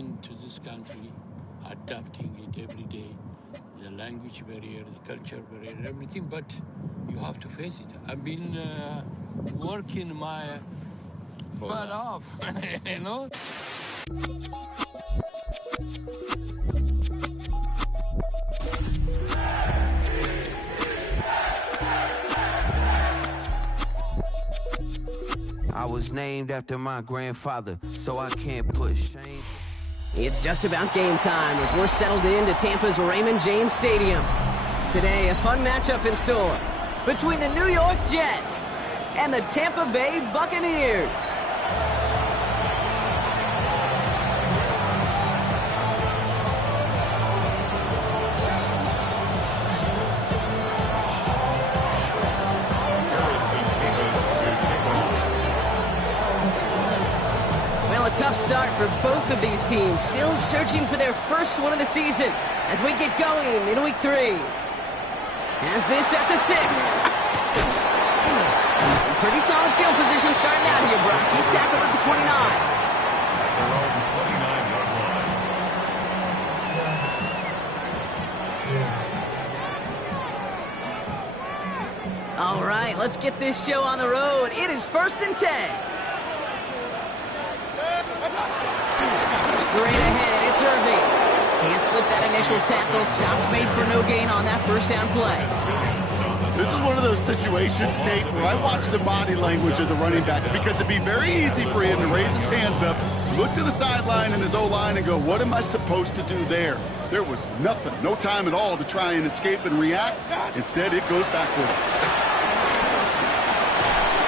coming to this country, adapting it every day, the language barrier, the culture barrier, everything, but you have to face it. I've been working my butt off, you know? I was named after my grandfather, so I can't put shame. It's just about game time as we're settled into Tampa's Raymond James Stadium. Today, a fun matchup in store between the New York Jets and the Tampa Bay Buccaneers. A tough start for both of these teams, still searching for their first win of the season as we get going in week 3. Has this at the 6. Pretty solid field position starting out here, Brock. He's tackled at the 29. All right, let's get this show on the road. It is 1st and 10. Straight ahead, it's Irving. Can't slip that initial tackle. Stops made for no gain on that first down play. This is one of those situations, Kate, where I watch the body language of the running back because it'd be very easy for him to raise his hands up, look to the sideline and his O-line and go, what am I supposed to do there? There was nothing, no time at all to try and escape and react. Instead, it goes backwards.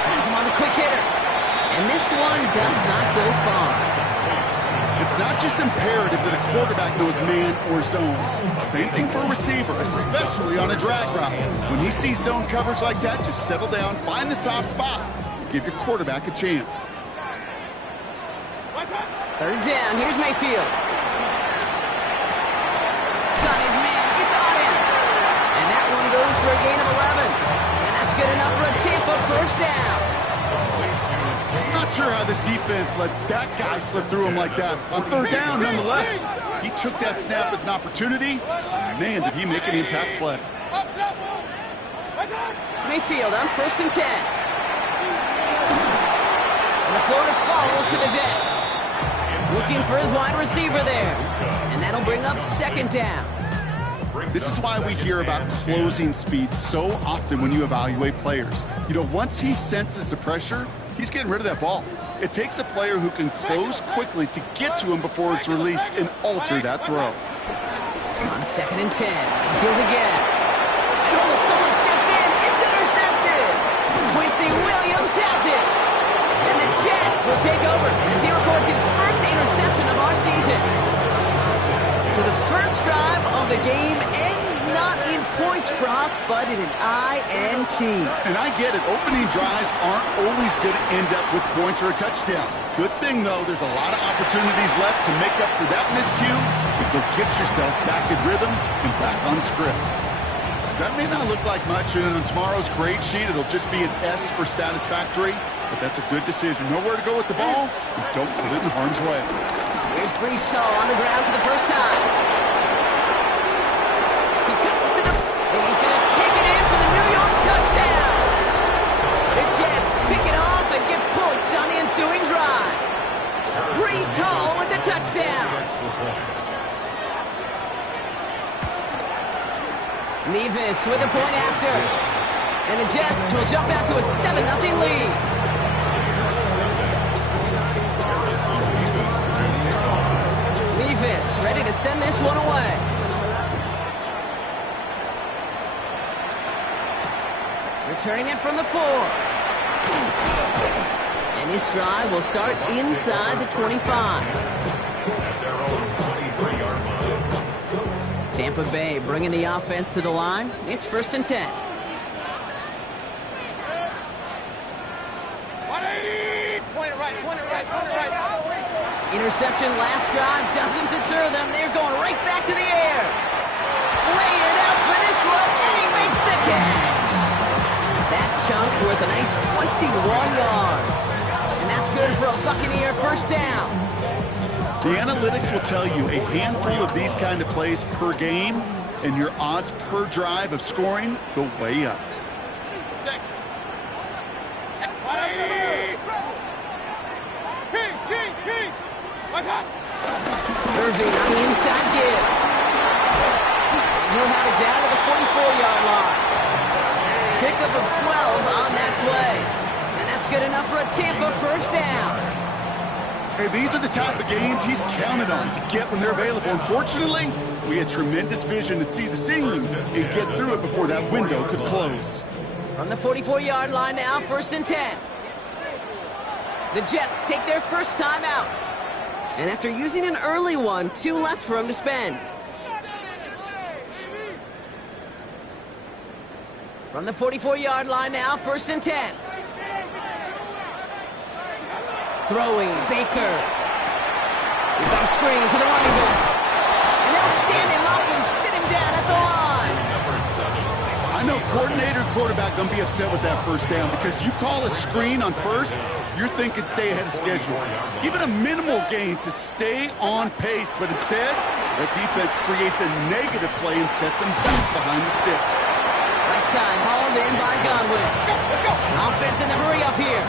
Has him on the quick hitter. And this one does not go far. It's not just imperative that a quarterback knows man or zone. Same thing for a receiver, especially on a drag route. When he sees zone coverage like that, just settle down, find the soft spot, give your quarterback a chance. 3rd down, here's Mayfield. Got his man, it's on him. And that one goes for a gain of 11. And that's good enough for a Tampa first down. Not sure how this defense let that guy slip through him like that. On 3rd down, nonetheless, he took that snap as an opportunity. Man, did he make an impact play. Mayfield on 1st and 10. And the floater falls to the deck. Looking for his wide receiver there. And that'll bring up 2nd down. This is why we hear about closing speed so often when you evaluate players. You know, once he senses the pressure, he's getting rid of that ball. It takes a player who can close quickly to get to him before it's released and alter that throw. On 2nd and 10, Mayfield again. And almost someone stepped in. It's intercepted. Quincy Williams has it. And the Jets will take over as he records his first interception of our season. So the first drive of the game ends not in points, Brock, but in an INT. And I get it. Opening drives aren't always going to end up with points or a touchdown. Good thing, though, there's a lot of opportunities left to make up for that miscue and go get yourself back in rhythm and back on script. That may not look like much, and on tomorrow's grade sheet, it'll just be an S for satisfactory, but that's a good decision. Know where to go with the ball, and don't put it in harm's way. Here's Breece Hall on the ground for the first time. He cuts it to the... And he's going to take it in for the New York touchdown. The Jets pick it off and get points on the ensuing drive. Breece Hall with the touchdown. Nevis with a point after. And the Jets will jump out to a 7-0 lead. Ready to send this one away. Returning it from the 4. And this drive will start inside the 25. Tampa Bay bringing the offense to the line. It's 1st and 10. Interception last drive doesn't deter them. They're going right back to the air. Lay it out for this one, and he makes the catch. That chunk worth a nice 21 yards. And that's good for a Buccaneer first down. The analytics will tell you a handful of these kind of plays per game, and your odds per drive of scoring go way up. Irving on the inside give. And he'll have it down to the 44-yard line. Pickup of 12 on that play. And that's good enough for a Tampa first down. Hey, these are the type of games he's counted on to get when they're available. Unfortunately, we had tremendous vision to see the seam and get through it before that window could close. From the 44-yard line now, 1st and 10. The Jets take their first time out. And after using an early one, 2 left for him to spend. From the 44-yard line now, 1st and 10. Throwing, Baker. He's on screen to the running back. And they'll stand him up and sit him down at the line. I know coordinator and quarterback going to be upset with that first down because you call a screen on first, you're thinking stay ahead of schedule. Even a minimal gain to stay on pace, but instead, the defense creates a negative play and sets them back behind the sticks. Right side hauled in by Godwin. Offense in the hurry up here.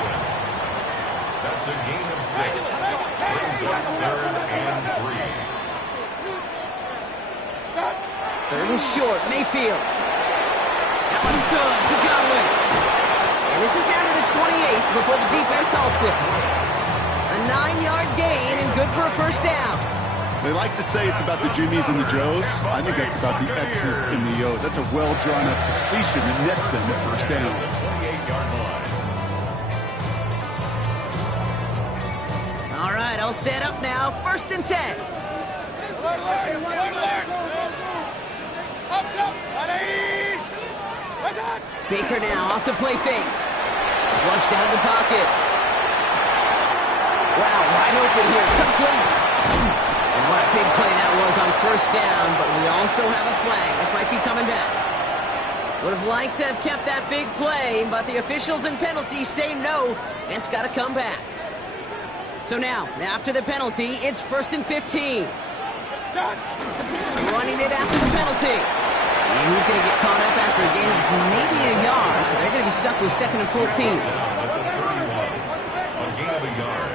That's a gain of 6. Brings up 3rd and 3. 3rd and short, Mayfield. That one's good to Godwin. And this is down to the 28 before the defense halts it. A 9-yard gain and good for a first down. They like to say it's about the Jimmies and the Joes. I think that's about the X's and the O's. That's a well-drawn-up completion that nets them the first down. 28-yard line. All right, I'll set up now. 1st and 10. Baker now off the play fake. Flushed out of the pocket. Wow, wide open here. Complete. And what a big play that was on 1st down, but we also have a flag. This might be coming back. Would have liked to have kept that big play, but the officials and penalties say no, and it's got to come back. So now, after the penalty, it's 1st and 15. Running it after the penalty. And he's going to get caught up after a gain of maybe a yard. So they're going to be stuck with 2nd and 14. A gain of a yard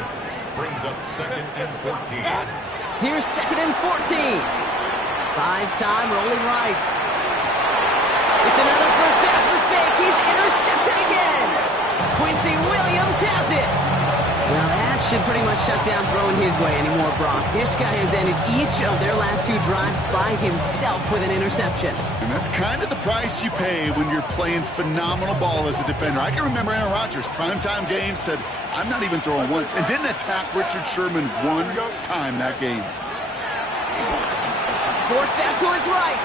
brings up 2nd and 14. Here's 2nd and 14. Buys time, rolling right. It's another first half mistake. He's intercepted again. Quincy Williams has it. Well, that should pretty much shut down throwing his way anymore, Brock. This guy has ended each of their last 2 drives by himself with an interception. And that's kind of the price you pay when you're playing phenomenal ball as a defender. I can remember Aaron Rodgers, primetime game, said, I'm not even throwing once, and didn't attack Richard Sherman one time that game. Forced out to his right.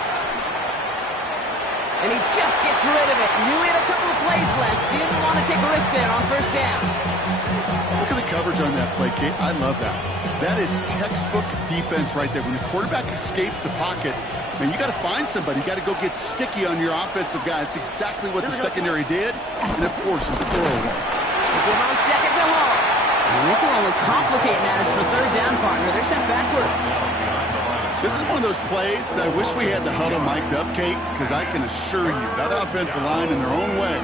And he just gets rid of it. Knew he had a couple of plays left. Didn't want to take a risk there on 1st down. Look at the coverage on that play, Kate. I love that. That is textbook defense right there. When the quarterback escapes the pocket, man, you got to find somebody. You got to go get sticky on your offensive guy. It's exactly what the secondary did. And, of course, it's a throwaway. We're on 2nd and long. And this will only complicate matters for 3rd down, partner. They're sent backwards. This is one of those plays that I wish we had the huddle mic'd up, Kate, because I can assure you that offensive line in their own way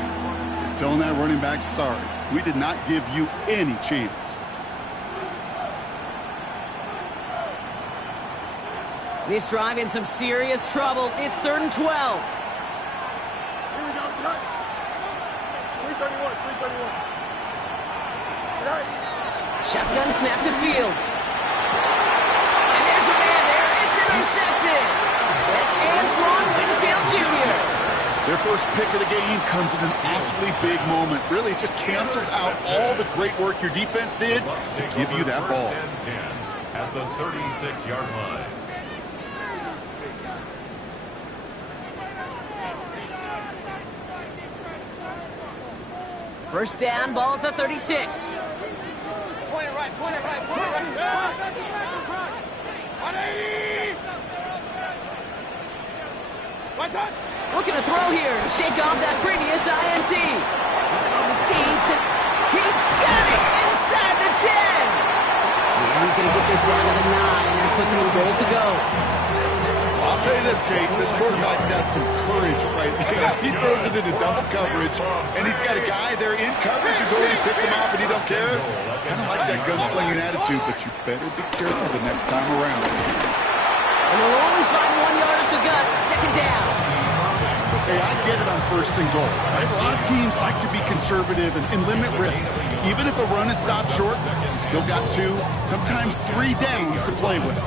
is telling that running back, sorry, we did not give you any chance. This drive in some serious trouble. It's 3rd and 12. Here we go, tonight. 331. Shotgun snap to Fields. And there's a man there. It's intercepted. That's Antoine Winfield Jr. Their first pick of the game comes at an awfully big moment. Really just cancels out all the great work your defense did to give you that ball. At the 36-yard line. First down, ball at the 36. Point it right, point it right, point it right. 180! Looking to throw here. Shake off that previous INT. He's throwing deep to... He's got it inside the 10. He's going to get this down to the 9 and puts him in goal to go. I'll say this, Kate, this quarterback's got some courage right there. If he throws it into double coverage, and he's got a guy there in coverage who's already picked him off, and he don't care, kind of like that gunslinging attitude, but you better be careful the next time around. And they'll only find 1 yard up the gut, second down. Hey, I get it on first and goal. Right? A lot of teams like to be conservative and limit risk. Even if a run is stopped short, you still got 2, sometimes 3 downs to play with.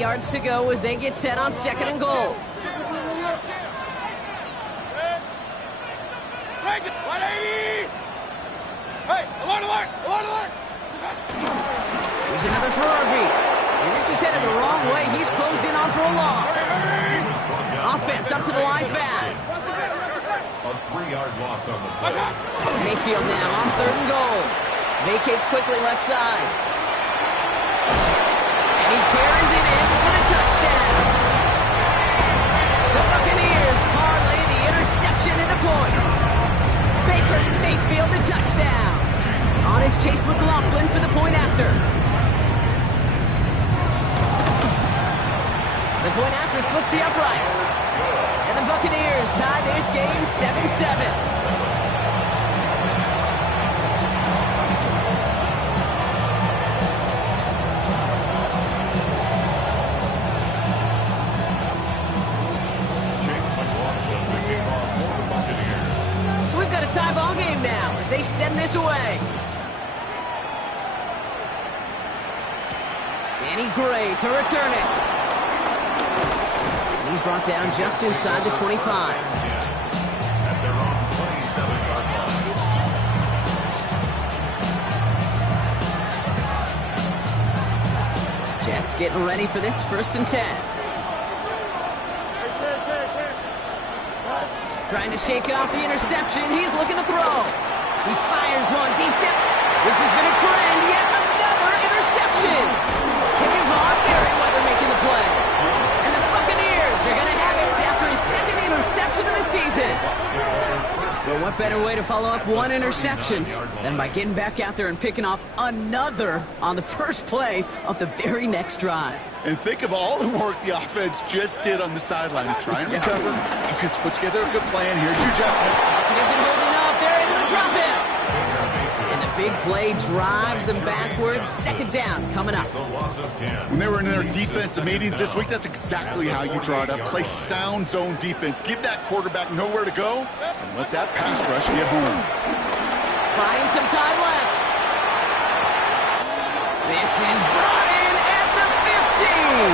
Yards to go as they get set on second and goal. Hey, alert, alert, alert, alert! Here's another for Harvey. And this is headed the wrong way. He's closed in on for a loss. Offense up to the line fast. A 3-yard loss on the play. Mayfield now on third and goal. Vacates quickly left side. And he carries it in for the touchdown. The Buccaneers parlay the interception into points. Baker Mayfield the touchdown. On is Chase McLaughlin for the point after. The point after splits the uprights. And the Buccaneers tie this game 7-7. Tie ball game now as they send this away. Danny Gray to return it. And he's brought down just inside the 25. At their own 27-yard line. Jets getting ready for this 1st and 10. Trying to shake off the interception. He's looking to throw. He fires one deep tip. This has been a trend. Yet another interception. Kevon Merriweather making the play. And the Buccaneers are going to have it after his 2nd interception of the season. But what better way to follow up one interception than by getting back out there and picking off another on the first play of the very next drive. And think of all the work the offense just did on the sideline to try and recover. You can put together a good plan. Here's your adjustment. He isn't holding up. They're able to drop him. And the big play drives them backwards. 2nd down coming up. When they were in their defensive meetings this week, that's exactly how you draw it up. Play sound zone defense. Give that quarterback nowhere to go and let that pass rush get home. Buying some time left. This is brought in at the 15.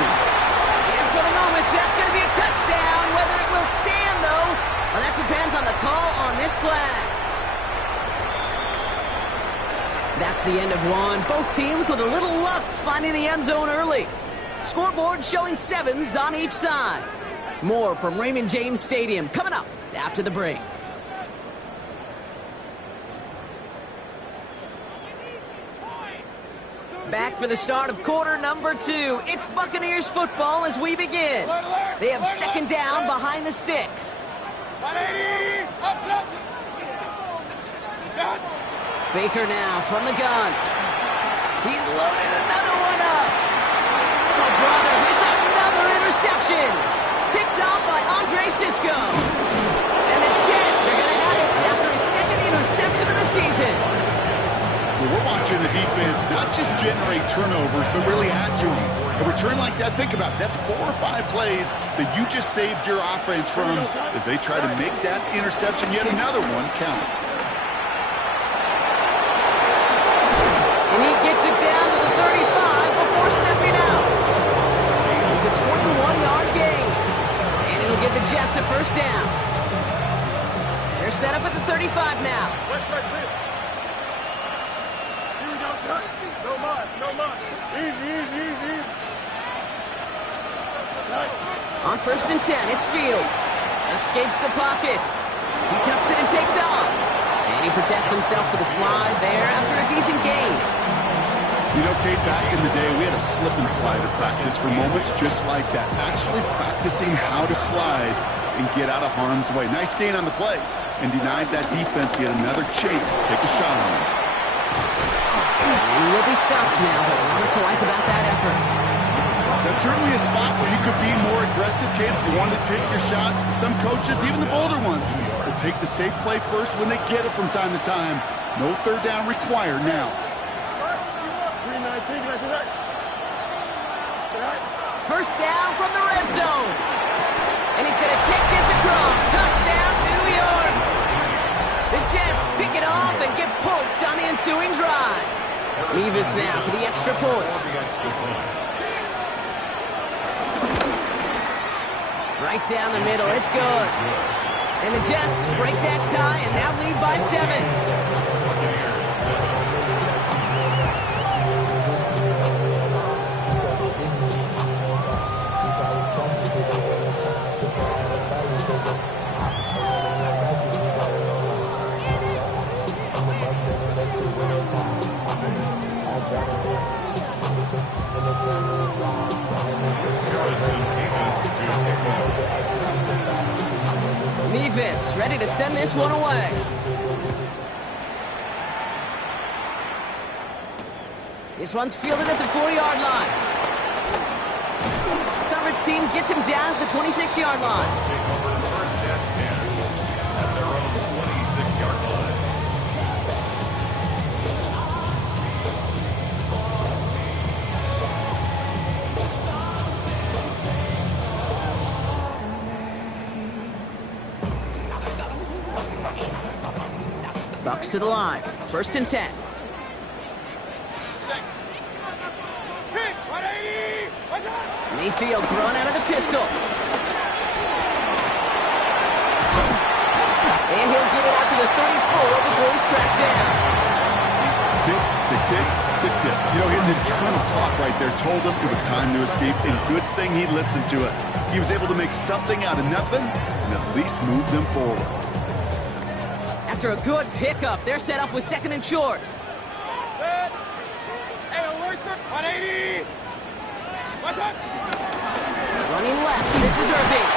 And for the moment, that's going to be a touchdown. Whether it will stand, though, well, that depends on the call on this flag. That's the end of one. Both teams with a little luck finding the end zone early. Scoreboard showing 7s on each side. More from Raymond James Stadium coming up after the break. Back for the start of quarter number 2. It's Buccaneers football as we begin. They have 2nd down behind the sticks. Baker now from the gun. He's loaded another one up. Oh, brother, it's another interception. Picked off by Andre Sisco. And the Jets are going to have it after his 2nd interception of the season. Well, we're watching the defense not just generate turnovers, but really add to them. A return like that, think about it. That's 4 or 5 plays that you just saved your offense from as they try to make that interception, yet another one, count. And he gets it down to the 35 before stepping out. It's a 21-yard gain. And it'll give the Jets a 1st down. They're set up at the 35 now. On 1st and 10, it's Fields. Escapes the pocket. He tucks it and takes off. And he protects himself with a slide there after a decent gain. You know, Kate, back in the day, we had a slip and slide at practice for moments just like that. Actually practicing how to slide and get out of harm's way. Nice gain on the play, and denied that defense yet another chance to take a shot on him. And he will be stopped now, but what to like about that effort? That's certainly a spot where you could be more aggressive, kid, if you wanted to take your shots. Some coaches, even the bolder ones, will take the safe play first when they get it from time to time. No third down required now. First down from the red zone. And he's going to take this across. Touchdown, New York. The Jets pick it off and get points on the ensuing drive. Mevis now for the extra point. Right down the middle, it's good. And the Jets break that tie and now lead by 7. Mevis ready to send this one away. This one's fielded at the 4-yard line. Coverage team gets him down at the 26-yard line. Take over first and 10 at their own 26-yard line. Bucks to the line. First and 10. Mayfield thrown out of the pistol. And he'll get it out to the 34 before he's tracked down. Tick, tick, tick, tick, tick. You know, his internal clock right there told him it was time to escape, and good thing he listened to it. He was able to make something out of nothing and at least move them forward. After a good pickup, they're set up with second and short. Running left, this is Irving.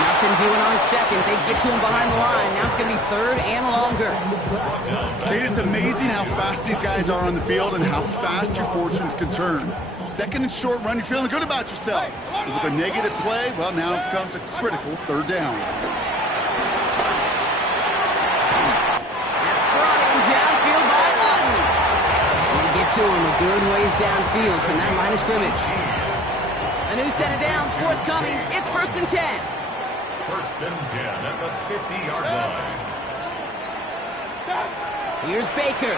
Nothing doing on second. They get to him behind the line. Now it's going to be third and longer. Kate, it's amazing how fast these guys are on the field and how fast your fortunes can turn. Second and short run, you're feeling good about yourself. But with a negative play, well, now comes a critical third down. That's brought in downfield by Otten. And they get to him a good ways downfield from that line of scrimmage. A new set of downs forthcoming. It's first and 10. First and 10 at the 50-yard line. Here's Baker.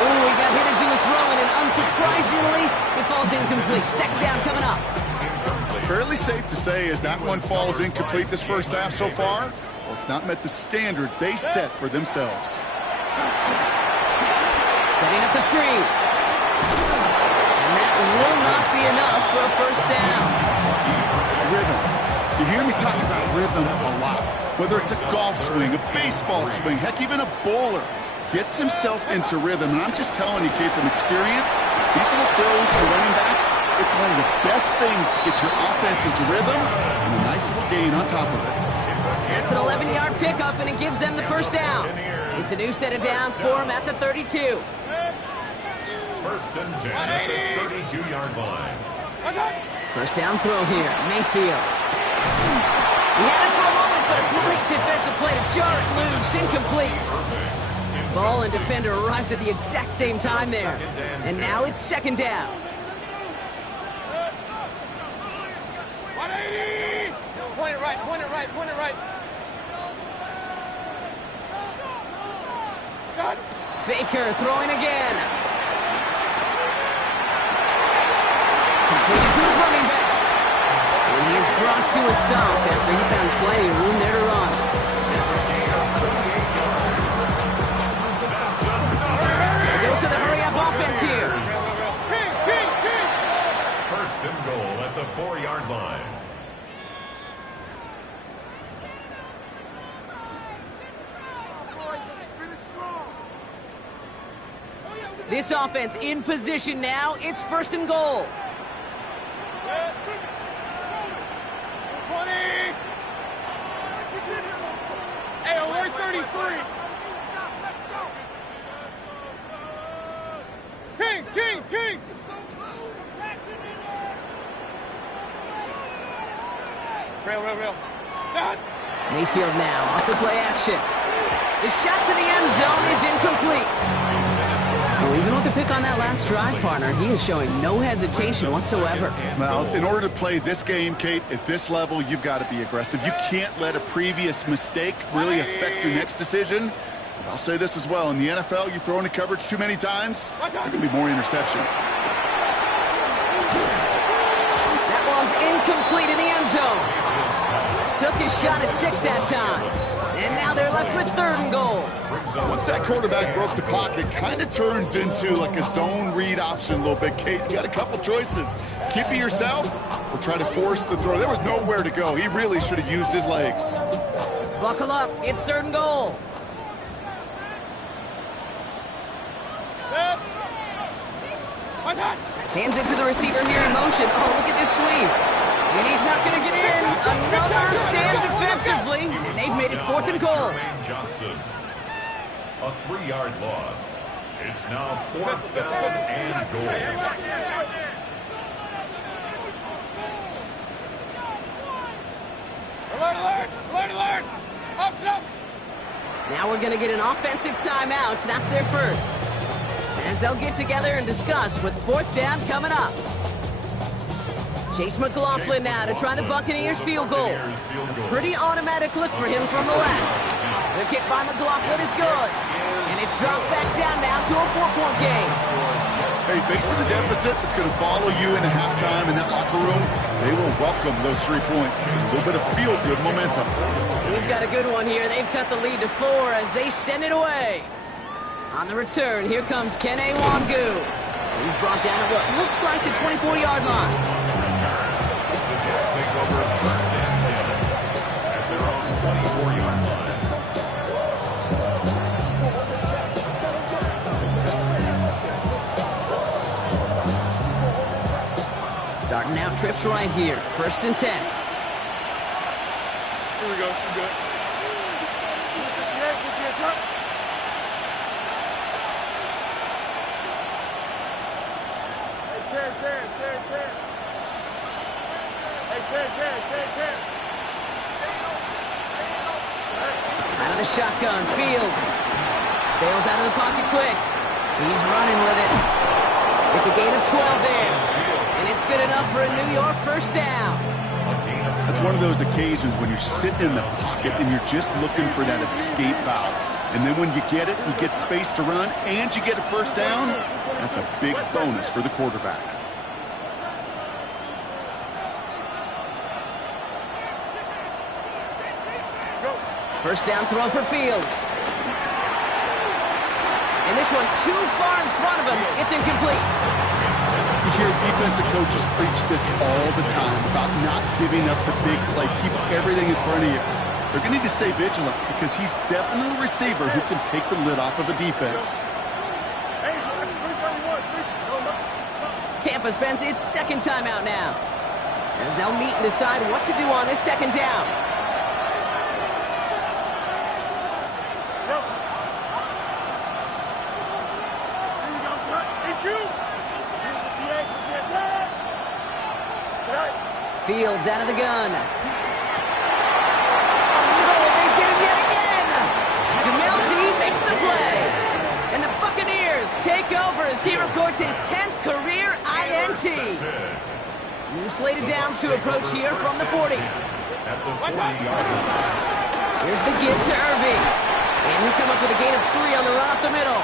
Ooh, he got hit as he was throwing, and unsurprisingly, it falls incomplete. Second down coming up. Fairly safe to say as that one falls incomplete this first half so far, well, it's not met the standard they set for themselves. Setting up the screen. And that will not be enough for a first down. Rhythm. You hear me talk about rhythm a lot. Whether it's a golf swing, a baseball swing, heck, even a bowler gets himself into rhythm. And I'm just telling you, kid, from experience, these little throws to running backs, it's one of the best things to get your offense into rhythm and a nice little gain on top of it. That's an 11-yard pickup, and it gives them the first down. It's a new set of downs for them at the 32. First and 10 at the 32-yard line. First down throw here, Mayfield. He had it for a moment, but a great defensive play to jar it loose, incomplete. Ball and defender arrived at the exact same time there. And now it's second down. 180! Point it right, point it right, point it right. Baker throwing again. Completed to his running back. And he is brought to a stop after he found plenty of room there to run. A dose of the hurry-up offense here. First and goal at the 4-yard line. This offense in position now. It's first and goal. real. Mayfield now off the play action. The shot to the end zone is incomplete. Well, even with the pick on that last drive, partner, he is showing no hesitation whatsoever. Well, in order to play this game, Kate, at this level, you've got to be aggressive. You can't let a previous mistake really affect your next decision. But I'll say this as well. In the NFL, you throw into coverage too many times, there are going to be more interceptions. That one's incomplete in the end zone. Took his shot at 6 that time. And now they're left with 3rd and goal. Once that quarterback broke the pocket, kind of turns into like a zone read option a little bit, Kate. You got a couple choices. Keep it yourself or try to force the throw. There was nowhere to go. He really should have used his legs. Buckle up. It's 3rd and goal. Hands it to the receiver here in motion. Oh, look at this sweep. And he's not going to get in. Another stand defensively. And they've made it 4th and goal. Johnson. A 3-yard loss. It's now 4th down and goal. Alert! Up! Now we're going to get an offensive timeout. That's their first. As they'll get together and discuss with 4th down coming up. Chase McLaughlin now to try the Buccaneers field goal. A pretty automatic look for him from the left. The kick by McLaughlin is good. And it's dropped back down now to a 4-point game. Hey, facing a deficit that's going to follow you into halftime in that locker room, they will welcome those 3 points. A little bit of feel-good momentum. We've got a good one here. They've cut the lead to 4 as they send it away. On the return, here comes Kene Wangu. He's brought down at what looks like the 24-yard line. The Jets take over 1st and 10 at their own 24-yard line. Starting out trips right here. 1st and 10. Here we go. I'm good. Out of the shotgun, Fields. Bails out of the pocket quick. He's running with it. It's a gain of 12 there. And it's good enough for a New York 1st down. That's one of those occasions when you're sitting in the pocket and you're just looking for that escape valve. And then when you get it, you get space to run, and you get a 1st down. That's a big bonus for the quarterback. First down throw for Fields. And this one too far in front of him. It's incomplete. You hear defensive coaches preach this all the time about not giving up the big play. Keep everything in front of you. They're going to need to stay vigilant because he's definitely a receiver who can take the lid off of a defense. Tampa spends its 2nd timeout now, as they'll meet and decide what to do on this 2nd down. Fields out of the gun. Oh, no, they get him yet again. Jamel Dean makes the play. And the Buccaneers take over as he records his 10th career INT. New slated downs to approach here from the 40. Here's the give to Irving. And he'll come up with a gain of 3 on the run up the middle.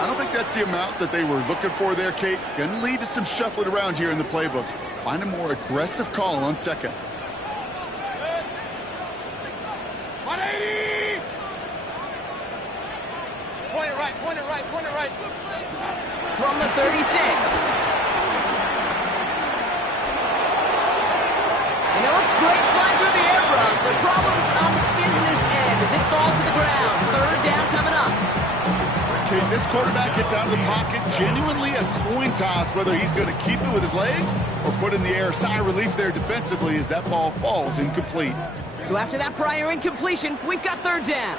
I don't think that's the amount that they were looking for there, Kate. Going to lead to some shuffling around here in the playbook. Find a more aggressive call on 2nd. 180! Point it right. From the 36. And it looks great flying through the air, bro. The problem's on the business end as it falls to the ground. 3rd down coming up. Okay, this quarterback gets out of the pocket, genuinely a coin toss whether he's going to keep it with his legs or put in the air. Sigh of relief there defensively as that ball falls incomplete. So after that prior incompletion, we've got 3rd down.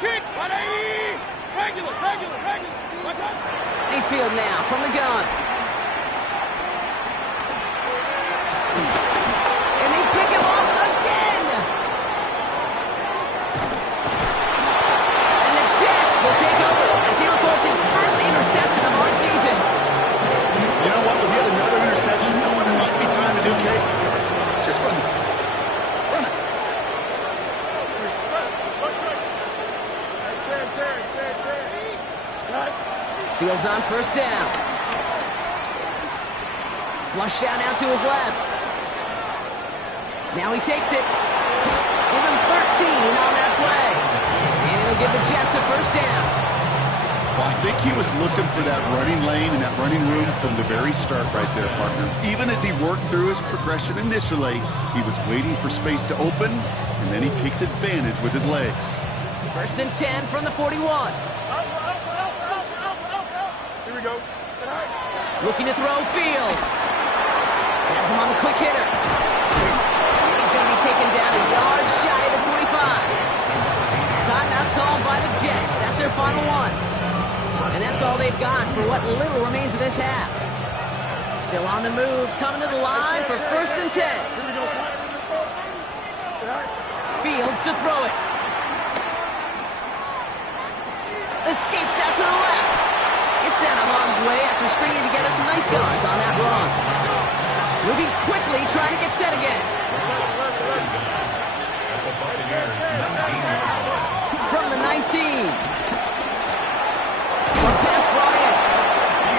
Kick! 180! Regular! Mayfield now from the gun. run it. Run it. Fields on first down. Flush out now to his left. Now he takes it. Give him 13 on that play. And it'll give the Jets a first down. Well, I think he was looking for that running lane and that running room from the very start right there, partner. Even as he worked through his progression initially, he was waiting for space to open, and then he takes advantage with his legs. First and 10 from the 41. Here we go. Looking to throw Fields. Has him on the quick hitter. He's going to be taken down a yard shy of the 25. Timeout called by the Jets. That's their final one. And that's all they've got for what little remains of this half. Still on the move, coming to the line for first and 10. Fields to throw it. Escapes out to the left. It's out of harm's way after stringing together some nice yards on that run. Moving quickly, trying to get set again. From the 19. One pass brought in.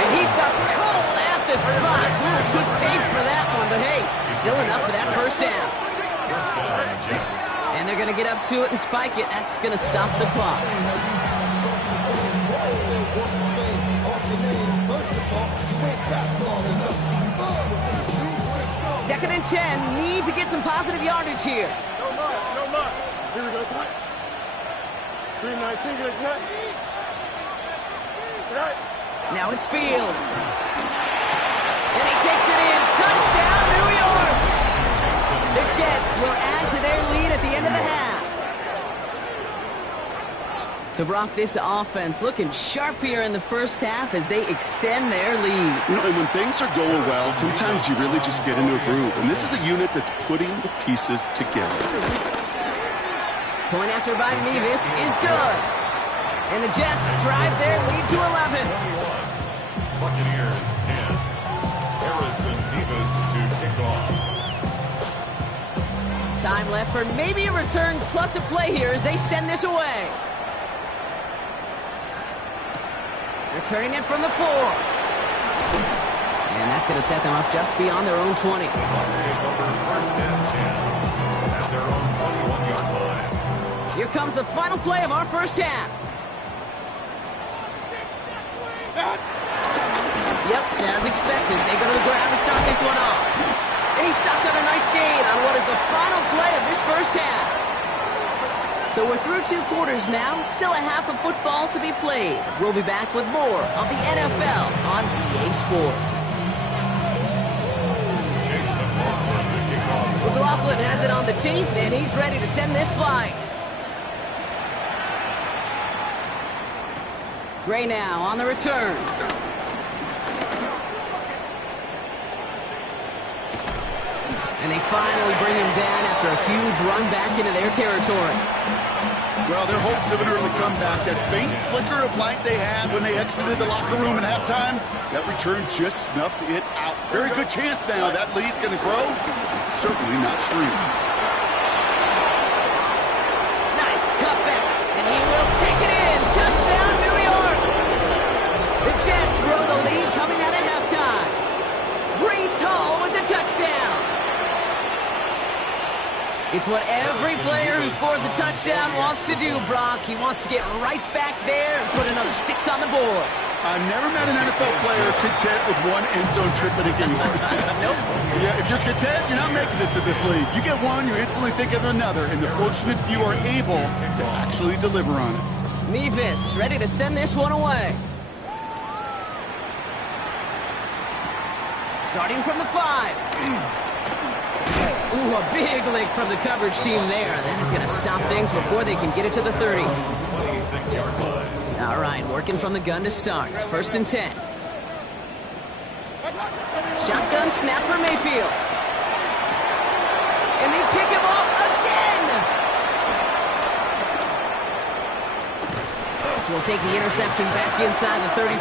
And he stopped cold at the spot. We'll keep paid for that one, but hey, still enough for that first down. And they're going to get up to it and spike it. That's going to stop the clock. Second and 10. Need to get some positive yardage here. No much. Here we go. 3-19, good cut. Now it's Fields. And he takes it in. Touchdown, New York. The Jets will add to their lead at the end of the half. So, Brock, this offense looking sharp here in the first half as they extend their lead. You know, and when things are going well, sometimes you really just get into a groove. And this is a unit that's putting the pieces together. Point after by Mevis is good. And the Jets drive their lead to 11. Buccaneers 10. Harrison Mevis to kick off. Time left for maybe a return plus a play here as they send this away. Returning it from the 4. And that's going to set them up just beyond their own 20. Bucks take over first and 10 at their own 21-yard line. Here comes the final play of our first half. Yep, as expected, they go to the ground to start this one off. And he stopped on a nice gain on what is the final play of this first half. So we're through 2 quarters now, still a half of football to be played. We'll be back with more of the NFL on EA Sports. McLaughlin has it on the team, and he's ready to send this flying. Gray now on the return. And they finally bring him down after a huge run back into their territory. Well, their hopes of an early comeback, that faint flicker of light they had when they exited the locker room at halftime, that return just snuffed it out. Very good chance now that lead's going to grow. It's certainly not shrink. Nice cutback, and he will take it in. Touchdown, New York! The Jets grow the lead coming out of halftime. Breece Hall with the touchdown. It's what every player who scores a touchdown wants to do, Brock. He wants to get right back there and put another 6 on the board. I've never met an NFL player content with one end zone trip in a game. Nope. Yeah, if you're content, you're not making it to this league. You get one, you're instantly thinking of another, and the fortunate few are able to actually deliver on it. Mevis ready to send this one away. Starting from the 5. Ooh, a big lick from the coverage team there. That is going to stop things before they can get it to the 30. 26-yard line. All right, working from the gun to start. First and 10. Shotgun snap for Mayfield. And they pick him off again. We'll take the interception back inside the 35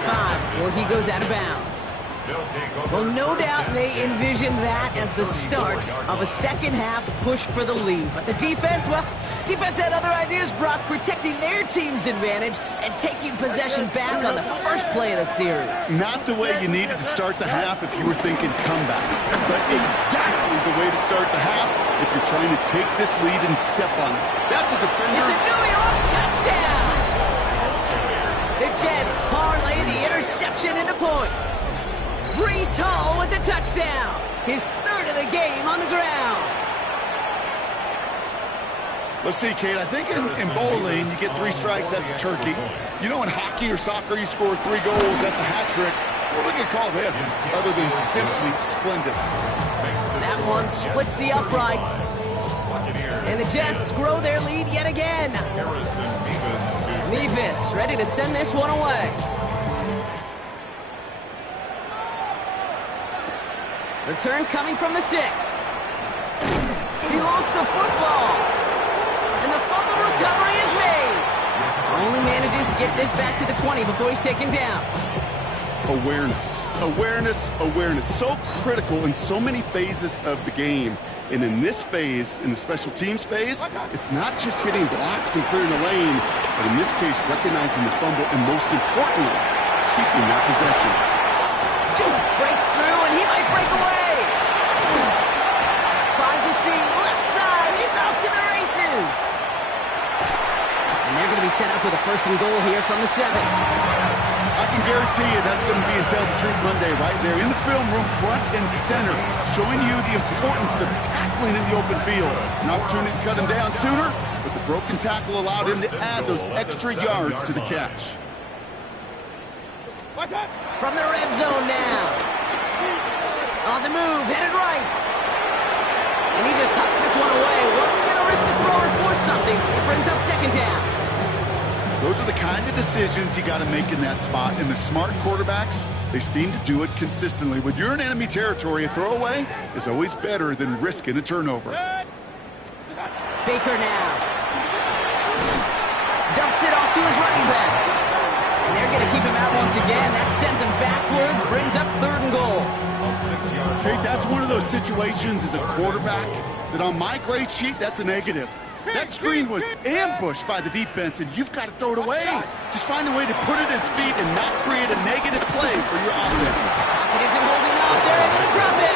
before he goes out of bounds. They'll take over. Well, no doubt they envisioned that as the start of a second-half push for the lead. But the defense, well, defense had other ideas, Brock, protecting their team's advantage and taking possession back on the first play of the series. Not the way you needed to start the half if you were thinking comeback, but exactly the way to start the half if you're trying to take this lead and step on it. That's a defender. It's a New York touchdown! The Jets parlay the interception into points. Breece Hall with the touchdown. His third of the game on the ground. Let's see, Kate. I think in bowling, you get 3 strikes, that's a turkey. You know, in hockey or soccer, you score 3 goals, that's a hat trick. What are we going to call this, other than simply splendid? That one splits the uprights. And the Jets grow their lead yet again. Nevis ready to send this one away. Return coming from the 6. He lost the football. And the fumble recovery is made. Only manages to get this back to the 20 before he's taken down. Awareness, awareness, awareness. So critical in so many phases of the game. And in this phase, in the special teams phase, it's not just hitting blocks and clearing the lane, but in this case, recognizing the fumble and most importantly, keeping that possession. Breaks through and he might break away. Finds a seam, left side, he's off to the races. And they're going to be set up with a 1st and goal here from the 7. I can guarantee you that's going to be in Tell the Truth Monday right there in the film room, front and center, showing you the importance of tackling in the open field. An opportunity to cut him down sooner, but the broken tackle allowed him to add those extra yards to the catch. From the red zone now. On the move, headed right. And he just hucks this one away. Wasn't going to risk a throw or force something. It brings up 2nd down. Those are the kind of decisions you got to make in that spot. And the smart quarterbacks, they seem to do it consistently. When you're in enemy territory, a throwaway is always better than risking a turnover. Baker now. Dumps it off to his running back. And they're going to keep him out once again. That sends him backwards, brings up 3rd and goal. Hey, that's one of those situations as a quarterback that on my grade sheet, that's a negative. That screen was ambushed by the defense, and you've got to throw it away. Just find a way to put it at his feet and not create a negative play for your offense. Pocket isn't holding up. They're able to drop it.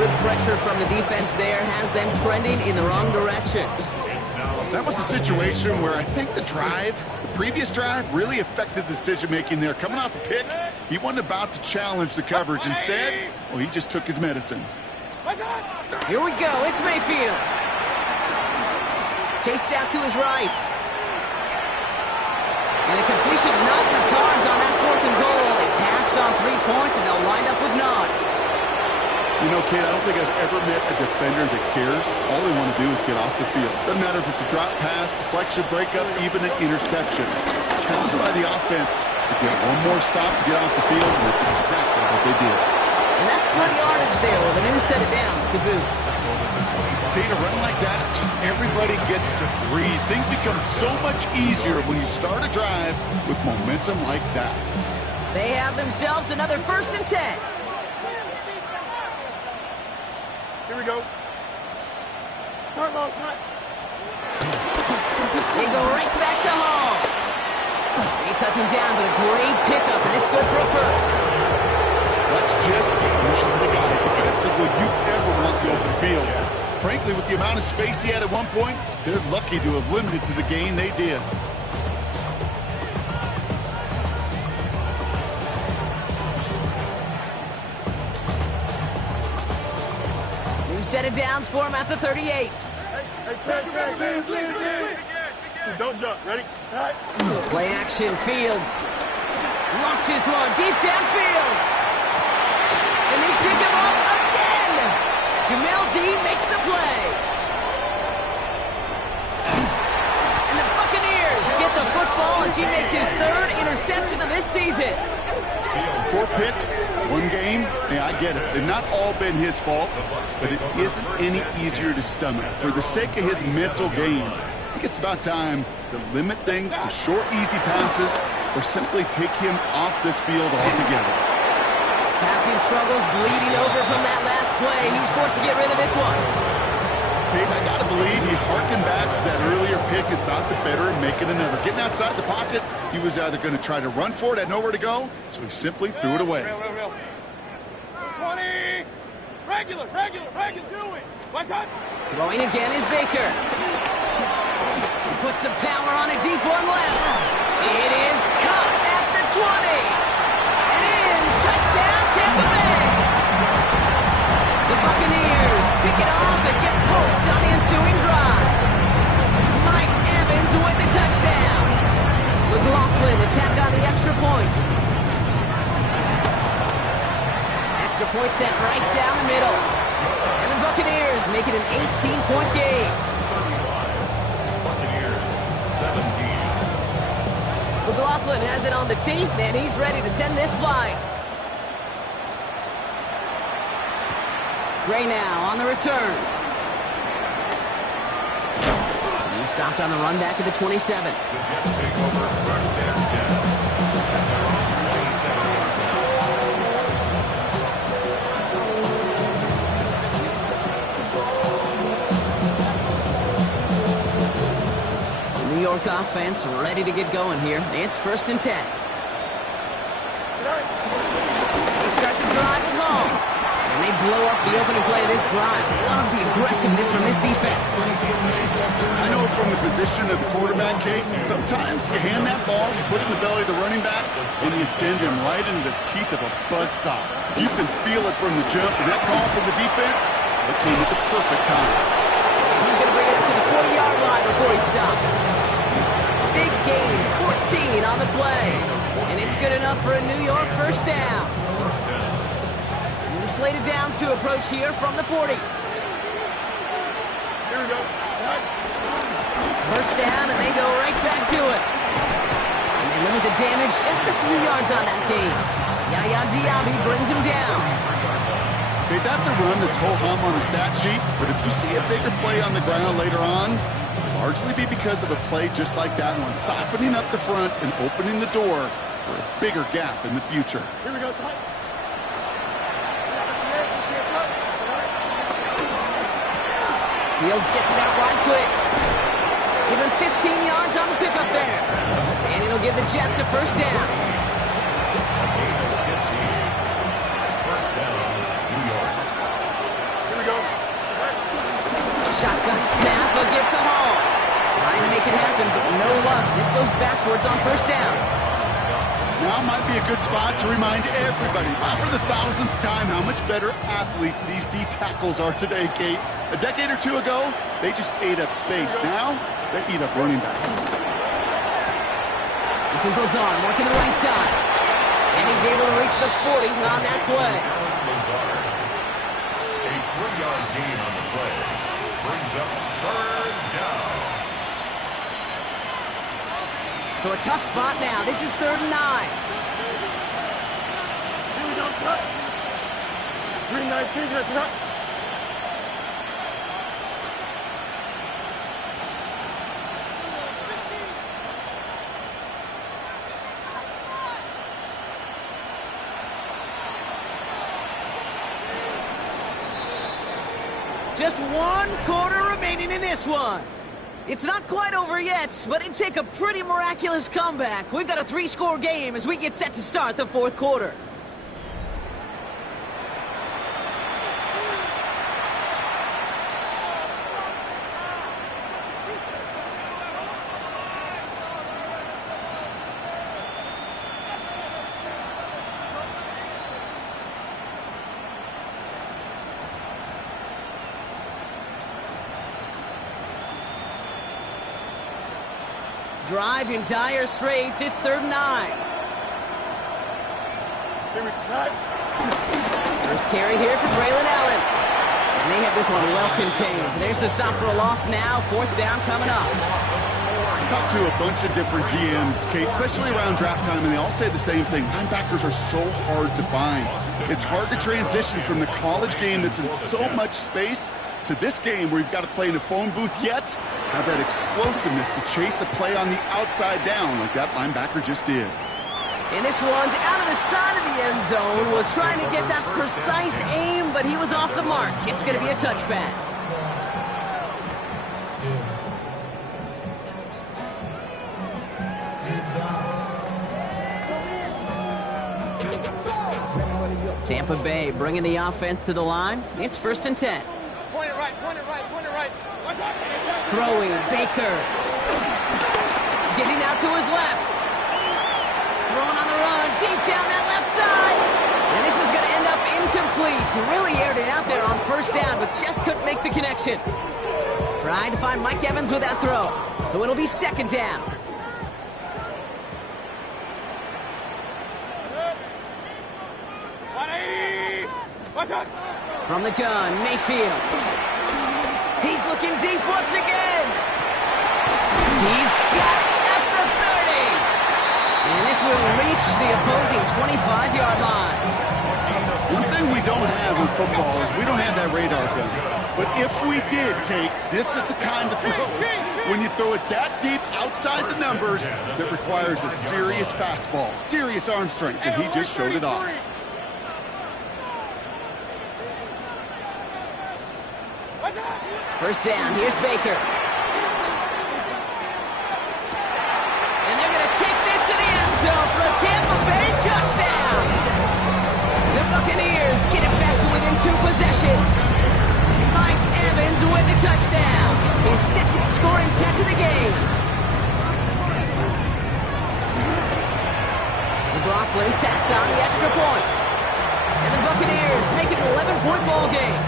Good pressure from the defense there has them trending in the wrong direction. That was a situation where I think the previous drive, really affected the decision-making there. Coming off a pick, he wasn't about to challenge the coverage. Instead, well, he just took his medicine. Here we go. It's Mayfield. Chased out to his right. And a completion not in the cards on that 4th and goal. They passed on 3 points, and they'll wind up with naught. You know, Kate, I don't think I've ever met a defender that cares. All they want to do is get off the field. Doesn't matter if it's a drop pass, deflection, breakup, even an interception. Challenged by the offense to get one more stop to get off the field, and that's exactly what they did. And that's good yardage there with a new set of downs to boot. Kate, a run like that, just everybody gets to breathe. Things become so much easier when you start a drive with momentum like that. They have themselves another 1st and 10. Here we go. Start ball, start. They go right back to Hall. They touch him down, but a great pickup, and it's good for a 1st. That's just not the guy defensively you ever want the open field. Frankly, with the amount of space he had at one point, they're lucky to have limited to the gain they did. New set of downs for him at the 38. Don't jump. Ready? Play action, Fields. Launches one deep downfield. And they pick him up again. Jamel Dean makes the play. And the Buccaneers get the football as he makes his 3rd interception of this season. 4 picks, 1 game. Yeah, I get it. They've not all been his fault, but it isn't any easier to stomach. For the sake of his mental game, I think it's about time to limit things to short, easy passes or simply take him off this field altogether. Passing struggles, bleeding over from that last play. He's forced to get rid of this one. Kate, I got to believe he harkened back to that earlier pick and thought the better of making another. Getting outside the pocket, he was either going to try to run for it, had nowhere to go, so he simply threw it away. Real. 20. Regular. Do it. One time. Throwing again is Baker. Puts some power on a deep one left. It is caught at the 20. And in. Touchdown, Tampa Bay. The Buccaneers pick it off and get points on the ensuing drive. Mike Evans with the touchdown. McLaughlin attack on the extra point. Extra point sent right down the middle. And the Buccaneers make it an 18-point game. Buccaneers, 17. McLaughlin has it on the tee, and he's ready to send this flying. Gray now on the return. He's stopped on the run back at the 27. The Jets take over first and 10. At their own 27-yard line. The New York offense ready to get going here. It's first and 10. They start the drive at home. And they blow up the opening play of this drive. Love the aggressiveness from this defense. I know from the position of the quarterback, Kate, sometimes you hand that ball, you put it in the belly of the running back, and you send him right into the teeth of a buzzsaw. You can feel it from the jump, and that call from the defense, it came at the perfect time. He's going to bring it up to the 40-yard line before he stops. Big gain, 14 on the play. And it's good enough for a New York first down. New slated downs to approach here from the 40. Here we go. First down, and they go right back to it. And they limit the damage just a few yards on that gain. Yaya Diaby brings him down. Okay, that's a run that's ho-hum on the stat sheet, but if you see a bigger play on the ground later on, it'll largely be because of a play just like that one, softening up the front and opening the door for a bigger gap in the future. Here we go. Fields gets it out right quick. Even 15 yards on the pickup there. And it'll give the Jets a first down. First down, New York. Here we go. Shotgun snap, a gift to Hall. Trying to make it happen, but no luck. This goes backwards on first down. Now might be a good spot to remind everybody, not for the thousandth time, how much better athletes these D tackles are today, Kate. A decade or two ago, they just ate up space. Now, they eat up running backs. This is Lazard working the right side. And he's able to reach the 40 on that play. Lazard. A 3-yard gain on the play. Brings up third down. So a tough spot now. This is 3rd and 9. Here we go, Scott. 3-19, let's go. Just 1 quarter remaining in this one. It's not quite over yet, but it'd take a pretty miraculous comeback. We've got a 3-score game as we get set to start the 4th quarter. Drive in dire straits. It's 3rd and 9. Here we go. First carry here for Braylon Allen. And they have this one well contained. There's the stop for a loss now. 4th down coming up. I talked to a bunch of different GMs, Kate, especially around draft time, and they all say the same thing. Linebackers are so hard to find. It's hard to transition from the college game that's in so much space to this game where you've got to play in a phone booth, yet have that explosiveness to chase a play on the outside down like that linebacker just did. And this one's out of the side of the end zone. Was trying to get that precise aim, but he was off the mark. It's going to be a touchback. Tampa Bay bringing the offense to the line. It's 1st and 10. Point it right, point it right, point it right. Throwing, Baker. Getting out to his left. Throwing on the run, deep down that left side. And this is going to end up incomplete. He really aired it out there on 1st down, but just couldn't make the connection. Trying to find Mike Evans with that throw. So it'll be 2nd down. From the gun, Mayfield. He's looking deep once again. He's got it at the 30. And this will reach the opposing 25-yard line. One thing we don't have in football is we don't have that radar gun. But if we did, Kate, this is the kind of throw, when you throw it that deep outside the numbers, that requires a serious fastball, serious arm strength, and he just showed it off. First down, here's Baker. And they're going to take this to the end zone for a Tampa Bay touchdown. The Buccaneers get it back to within 2 possessions. Mike Evans with the touchdown. His 2nd scoring catch of the game. McLaughlin tacks on the extra point. And the Buccaneers make it an 11-point ball game.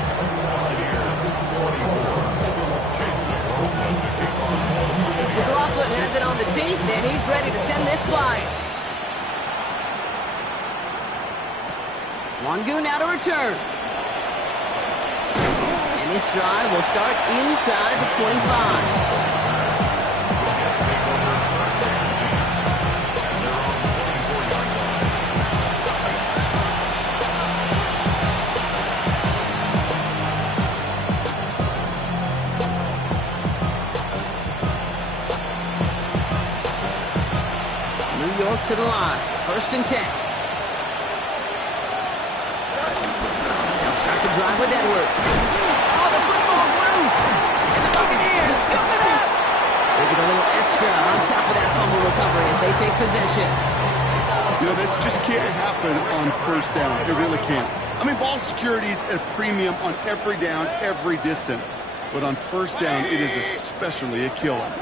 McLaughlin has it on the tee, and he's ready to send this flying. Wangu now to return. And this drive will start inside the 25. York to the line. 1st and 10. They'll start the drive with Edwards. Oh, the football's loose. And the Buccaneers scoop it up. They get a little extra on top of that fumble recovery as they take possession. You know, this just can't happen on 1st down. It really can't. I mean, ball security's a premium on every down, every distance. But on 1st down, it is especially a killer.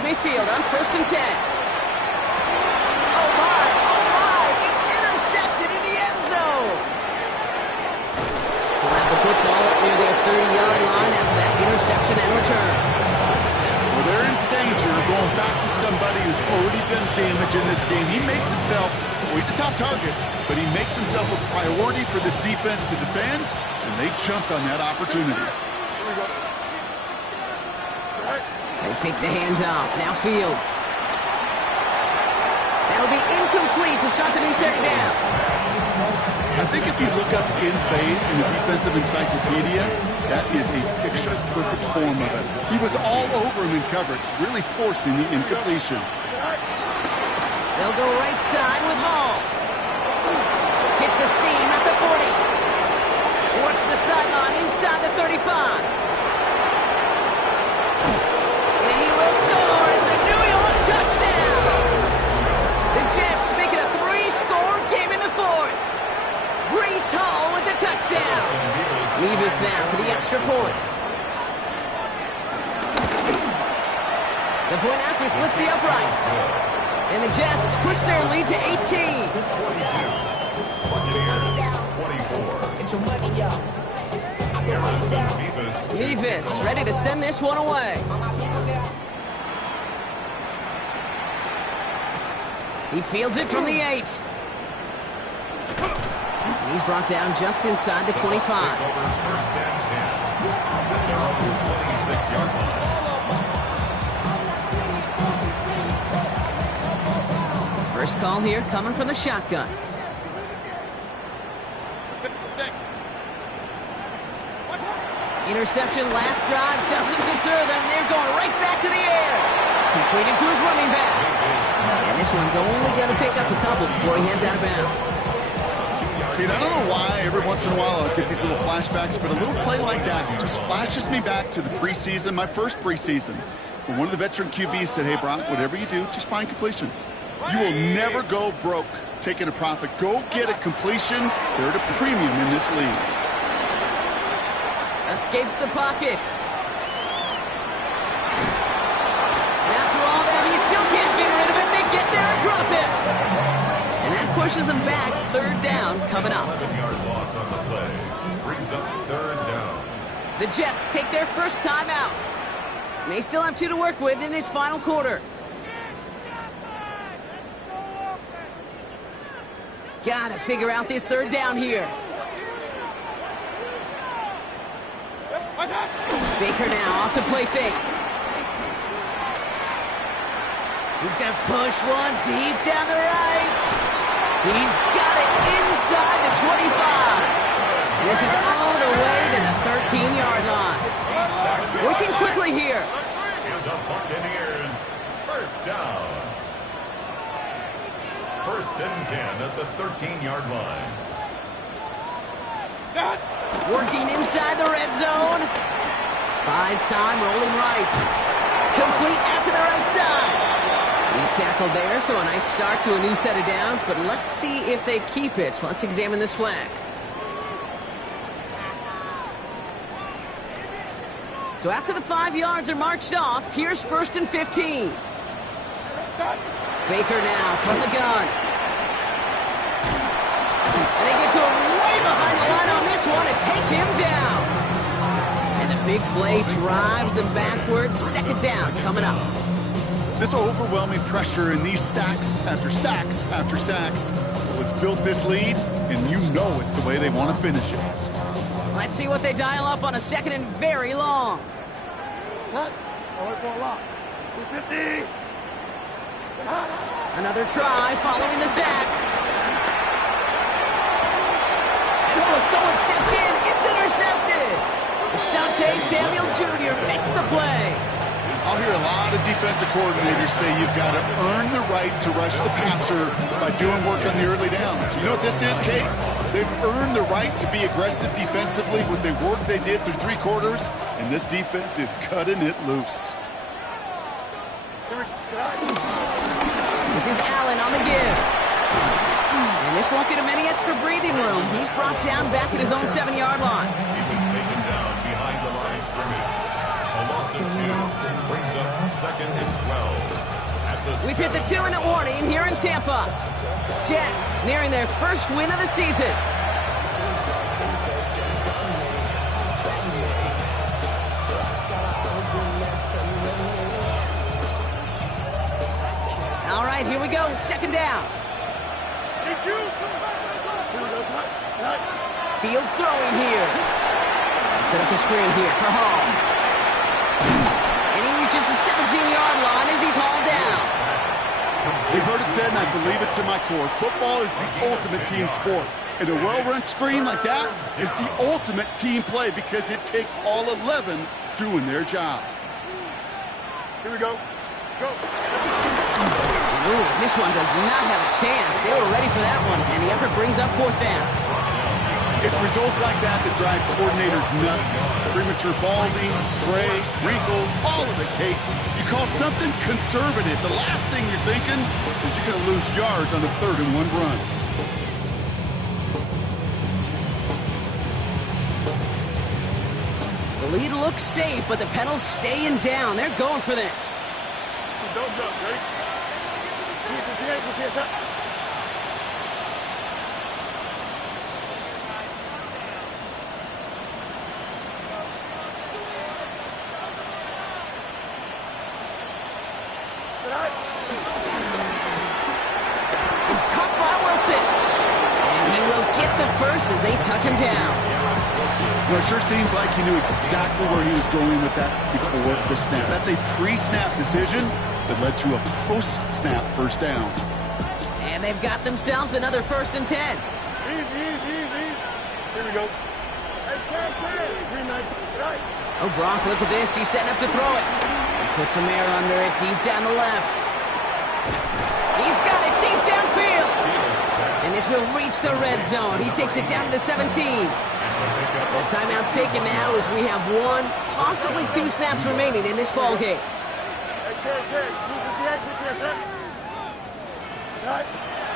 Mayfield on 1st and 10. Oh my, it's intercepted in the end zone. To have the football up near their 30-yard line after that interception and return. Well, they're in danger going back to somebody who's already done damage in this game. He makes himself, well, he's a top target, but he makes himself a priority for this defense to defend, and they jumped on that opportunity. They fake the handoff. Now Fields. That'll be incomplete to start the new 2nd down. I think if you look up in phase in the defensive encyclopedia, that is a picture-perfect form of it. He was all over him in coverage, really forcing the incompletion. They'll go right side with Hall. Hits a seam at the 40. Works the sideline inside the 35. Score. It's a New York touchdown. The Jets make it a 3-score game in the 4th. Breece Hall with the touchdown. Nevis now for the extra point. The point after splits the uprights. And the Jets push their lead to 18. Get your money up. Nevis ready to send this one away. He fields it from the 8. And he's brought down just inside the 25. First call here coming from the shotgun. Interception last drive doesn't deter them. They're going right back to the air. Completed to his running back. And this one's only going to pick up a couple before he heads out of bounds. Pete, I don't know why every once in a while I'll get these little flashbacks, but a little play like that just flashes me back to the preseason, my first preseason. When one of the veteran QBs said, hey, Brock, whatever you do, just find completions. You will never go broke taking a profit. Go get a completion. They're at a premium in this league. Escapes the pocket. And after all that, he still can't get rid of it. They get there and drop it. And that pushes them back. Third down coming up. 11-yard loss on the play. Brings up third down. The Jets take their first time out. May still have 2 to work with in this final quarter. Gotta figure out this third down here. Baker now off to play fake. He's gonna push one deep down the right. He's got it inside the 25. And this is all the way to the 13-yard line. Working quickly here. And the Buccaneers, first down. First and 10 at the 13-yard line. Working inside the red zone. Buys time, rolling right. Complete out to the right side. He's tackled there, so a nice start to a new set of downs, but let's see if they keep it. Let's examine this flag. So after the 5 yards are marched off, here's first and 15. Baker now from the gun. And they get to him way behind the line on this one and take him down. And the big play drives them backwards. Second down coming up. This overwhelming pressure and these sacks after sacks after sacks, what's built this lead, and you know it's the way they want to finish it. Let's see what they dial up on a second and very long. Another try following the sack. And someone stepped in. It's intercepted. Asante Samuel Jr. makes the play. I'll hear a lot of defensive coordinators say you've got to earn the right to rush the passer by doing work on the early downs. You know what this is, Kate? They've earned the right to be aggressive defensively with the work they did through 3 quarters, and this defense is cutting it loose. This is Allen on the give. And this won't get him any extra breathing room. He's brought down back at his own 7-yard line. He was taken down behind the line of scrimmage. A loss of 2 brings up second and 12. We've hit the 2-minute warning here in Tampa. Jets nearing their first win of the season. All right, here we go. Second down. Fields throwing here. Set up the screen here for Hall. And he reaches the 17-yard line as he's hauled down. We've heard it said, and I believe it to my core, football is the ultimate team sport. And a well-run screen like that is the ultimate team play because it takes all 11 doing their job. Here we go. Go. Ooh, this one does not have a chance. They were ready for that one, and the effort brings up fourth down. It's results like that that drive coordinators nuts. Premature balding, gray, wrinkles, all of it, Kate. You call something conservative. The last thing you're thinking is you're going to lose yards on a 3rd and 1 run. The lead looks safe, but the pedals staying down. They're going for this. Don't jump, ready? It's caught by Wilson. And he will get the first as they touch him down. Well, it sure seems like he knew exactly where he was going with that before the snap. That's a pre-snap decision that led to a post-snap first down. And they've got themselves another 1st and 10. Easy. Here we go. Green light. Right. Oh, Brock, look at this. He's setting up to throw it. He puts some air under it deep down the left. He This will reach the red zone. He takes it down to the 17. The timeout's taken now as we have 1, possibly 2 snaps remaining in this ball game. They're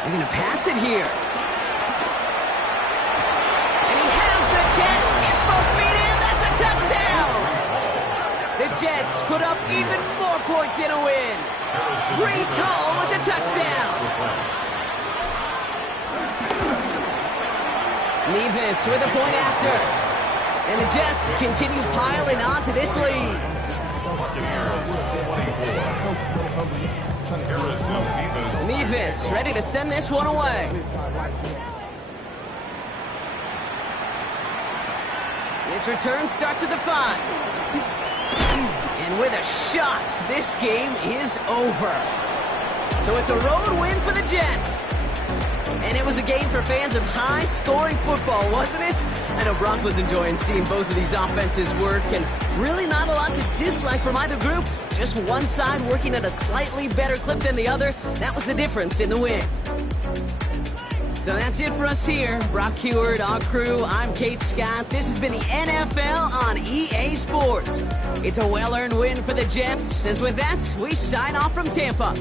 going to pass it here. And he has the catch. Gets both feet in. That's a touchdown. The Jets put up even more points in a win. Breece Hall with the touchdown. Nevis with a point after. And the Jets continue piling on to this lead. Nevis ready to send this one away. This return starts at the 5. And with a shot, this game is over. So it's a road win for the Jets. And it was a game for fans of high-scoring football, wasn't it? I know Brock was enjoying seeing both of these offenses work, and really not a lot to dislike from either group. Just one side working at a slightly better clip than the other. That was the difference in the win. So that's it for us here. Brock Heward, our crew, I'm Kate Scott. This has been the NFL on EA Sports. It's a well-earned win for the Jets, as with that, we sign off from Tampa.